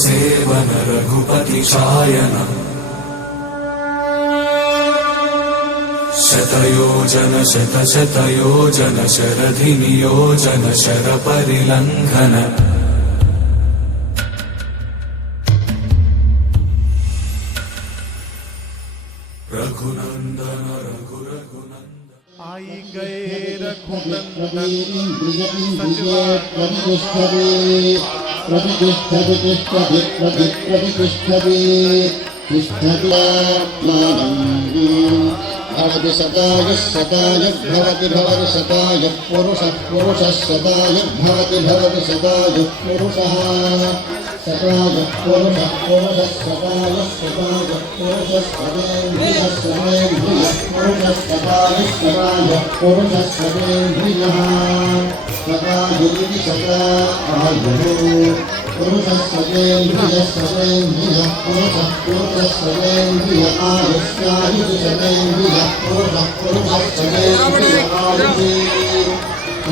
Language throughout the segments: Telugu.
सेवन रघुपति शायनम् शतयोजन शतशतयोजन शरधिनियोजन शरपरिलङ्घन रघुनन्दन रघु रघुनन्दन आई गए रघुनंदन। भवति शतायुः शतायुः भवति भवति शतायुः पुरुषः पुरुषः शतायुः भवति भवति शतायुः पुरुषः शतायुः पुरुषः पुरुषः शतायुः शतायुः पुरुषः शतेन्द्रियः शतेन्द्रियः पुरुषः पुरुषस्पदेन्द्रियः सदा गुरुति सदा आयुः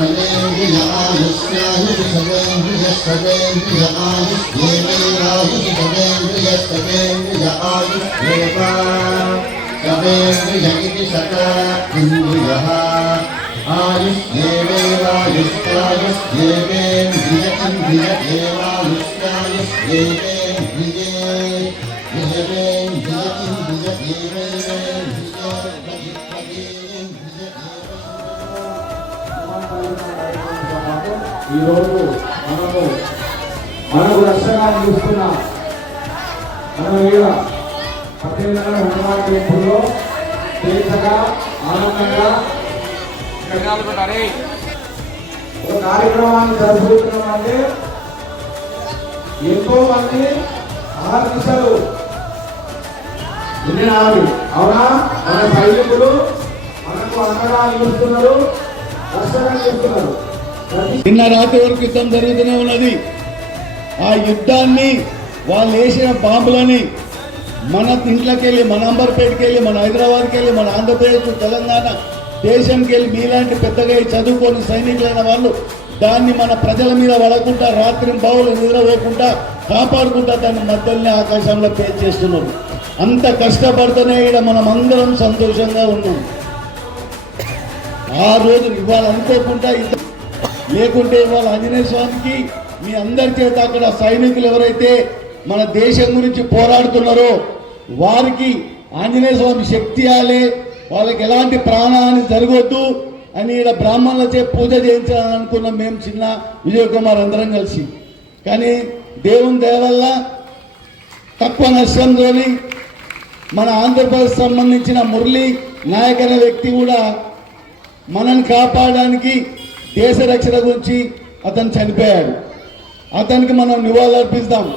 आयुः शतेन्द्रिय आयुष्यायुः शतेन्द्रिय शतेन्द्रिय आयुष्येवेवायुः शतेन्द्रिय शतेन्द्रिय आयुष्येव शतेन्द्रिय इति शत इन्द्रियः आयुष्येवेवायुष्यायुष्येवेन्द्रिय इन्द्रिय एवायुष्यायुष्येवेन्द्रिये ఈరోజు మనము మనకు రక్షగా నిలుస్తున్న మన మీద పద్దెనిమిది హనుమాన్ టెంపుల్లో స్వేచ్ఛగా ఆనందంగా ఒక కార్యక్రమాన్ని జరుపుతున్నామంటే ఎంతో మంది ఆర్టిస్టులు విన్నారు అవునా? మన సైనికులు మనకు అండగా నిలుస్తున్నారు రక్షగా నిలుస్తున్నారు ప్రతి నిన్న రాత్రి వరకు యుద్ధం జరుగుతూనే ఉన్నది. ఆ యుద్ధాన్ని వాళ్ళు వేసిన బాంబులని మన ఇంట్లోకి వెళ్ళి మన అంబర్పేటకి వెళ్ళి మన హైదరాబాద్కి వెళ్ళి మన ఆంధ్రప్రదేశ్ తెలంగాణ దేశంకి వెళ్ళి మీలాంటి పెద్దగా చదువుకొని సైనికులైన వాళ్ళు దాన్ని మన ప్రజల మీద పడకుండా రాత్రి బావులు నిద్రపోకుండా కాపాడుకుంటా దాన్ని మధ్యలోనే ఆకాశంలో పే చేస్తున్నారు అంత కష్టపడుతూనే ఇక్కడ మనం అందరం సంతోషంగా ఉన్నాం. ఆ రోజు ఇవాళ అనుకోకుండా ఇద్దరు లేకుంటే ఇవాళ ఆంజనేయ స్వామికి మీ అందరి చేత అక్కడ సైనికులు ఎవరైతే మన దేశం గురించి పోరాడుతున్నారో వారికి ఆంజనేయ స్వామి శక్తి ఆలే వాళ్ళకి ఎలాంటి ప్రాణహాని జరగొద్దు అని ఇక్కడ బ్రాహ్మణులచే పూజ చేయించాలని అనుకున్నాం మేము చిన్న విజయ్ కుమార్ అందరం కలిసి. కానీ దేవుని దేవల్ల తక్కువ నష్టంతోని మన ఆంధ్రప్రదేశ్ సంబంధించిన మురళి నాయక్ అనే వ్యక్తి కూడా మనల్ని కాపాడడానికి దేశ రక్షణ గురించి అతను చనిపోయాడు. అతనికి మనం నివాళులర్పిస్తాం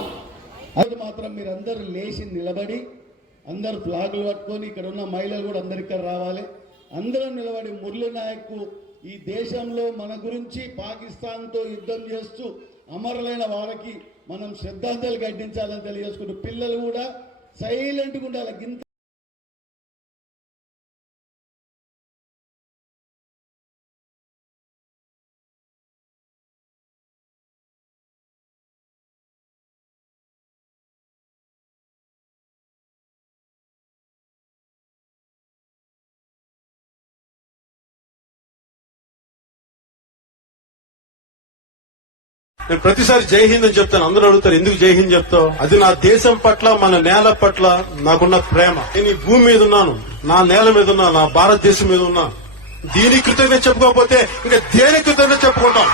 అది మాత్రం మీరందరూ లేచి నిలబడి అందరు ఫ్లాగులు పట్టుకొని ఇక్కడ ఉన్న మహిళలు కూడా అందరు ఇక్కడ రావాలి. అందరూ నిలబడి మురళి నాయక్ ఈ దేశంలో మన గురించి పాకిస్తాన్తో యుద్ధం చేస్తూ అమరులైన వాళ్ళకి మనం శ్రద్ధాంజలి గడ్డించాలని తెలియజేసుకుంటూ పిల్లలు కూడా సైలెంట్గా ఉండాలి. గింత నేను ప్రతిసారి జై హింద్ అని చెప్తాను. అందరూ అడుగుతారు ఎందుకు జై హింద్ చెప్తావు? అది నా దేశం పట్ల మన నేల పట్ల నాకున్న ప్రేమ. నేను ఈ భూమి మీద ఉన్నాను. నా నేల మీద ఉన్నా నా భారతదేశం మీద ఉన్నా దీని కృతజ్ఞత చెప్పుకోకపోతే ఇంకా దేని కృతజ్ఞత చెప్పుకుంటాం?